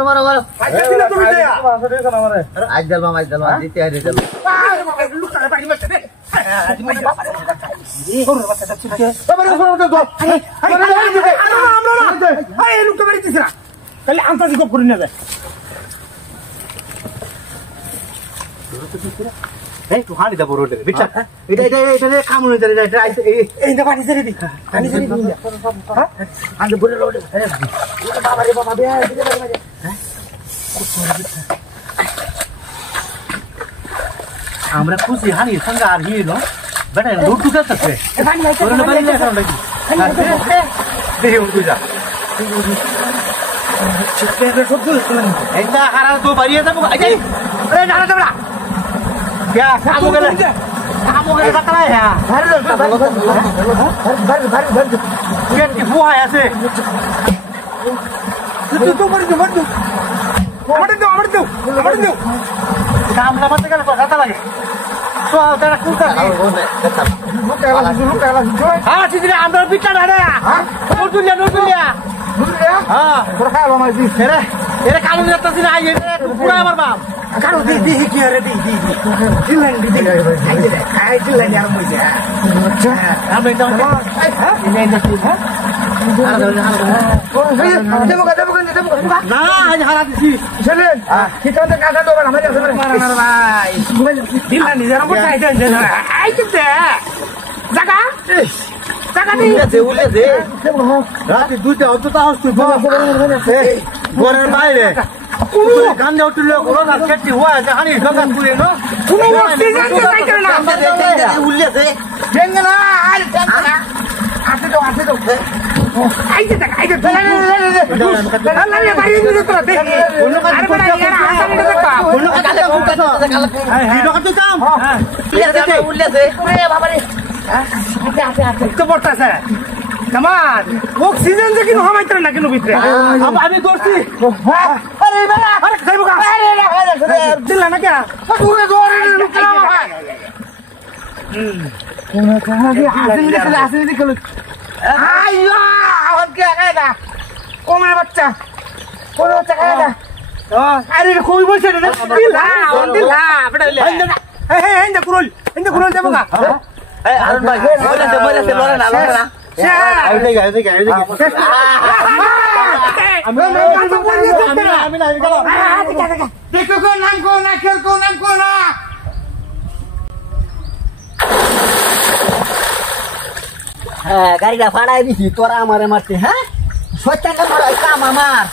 মারো মারো আজ দিলে তুমি দেয়া আজ দেলবা দিতে আই দেলবা লুকটা বাড়ি মারতে দে আজ মাই বাবা এই গরুর বাচ্চা যাচ্ছে কে বাবা ওখানে উঠে দাও আমরা এই লুকটা বাড়ি দিছ না তাহলে আন্তাজি গপ করি না যায় এই তো হাড়ি দাও রোডে বিচ্ছা এটা কামুনে ধরে এটা এই না পানি ছেড়ে দি পানি ছেড়ে দি হ্যাঁ আগে বলে রোডে বাবা রে বাবা বেয়া দিতে পারি মাঝে হ্যাঁ আমরা খুশি হানি সঙ্গে আর হিলো বেটা রোড টুকে আছে পানি নাই করে পানি নাই কারণ লাগি দেখে উঠে যা চিত্তে সব বল এইটা হারা তো বাড়িয়ে যাবো আরে না না क्या कामों के बकरा है भर वो है ऐसे तू मर दो काम ना मत कर पता लगे तो तेरा कुत्ता हां ठीक है हम बिटा रे हां नोट लिया हां थोड़ा खा मामा जी तेरे काम में तो सिना ये पूरा हमार बाप कारो दी की अरे दी दिलन दी काय दिलन यार मुझे हम एकदम नहीं नहीं है ना आज हारा दी चले कितना काका दो हमारे मार भाई दिलन यार मुझे आई कितने जगह जगह नहीं उले दे रात दूध होतो ता हस्तो गोरे बाहेर गांधे उठले कोरोना खेती हुआ है हानी सगा पुरे नो तुम ऑक्सीजन के काय करना उले दे जेंगना आल जेंगना आते दो आइए बारी दे तो दे उन्हों का अरे बड़ा यार आसा नहीं देखा उन्हों का काले भूख का तो काम उले दे अरे बाबा रे आते तो पड़ता है कमान ऑक्सीजन से किनो हम इतना ना किनो भीतर अब अभी दोस्ती अरे बेटा अरे खाइबो का अरे दिल ना क्या पूरे जोर निकला कहां गया हाथ निकल आयो और क्या कहना ओ मेरा बच्चा कहना अरे कोई बोल से ना दिल बड़ा ले इंदा कुरोल जाबो का अरुण भाई बोले से लोरा ना গাড়িটা ফাড়াই দিছি তোরা আমারে মারতে হ্যাঁ সত্যি কাম আমার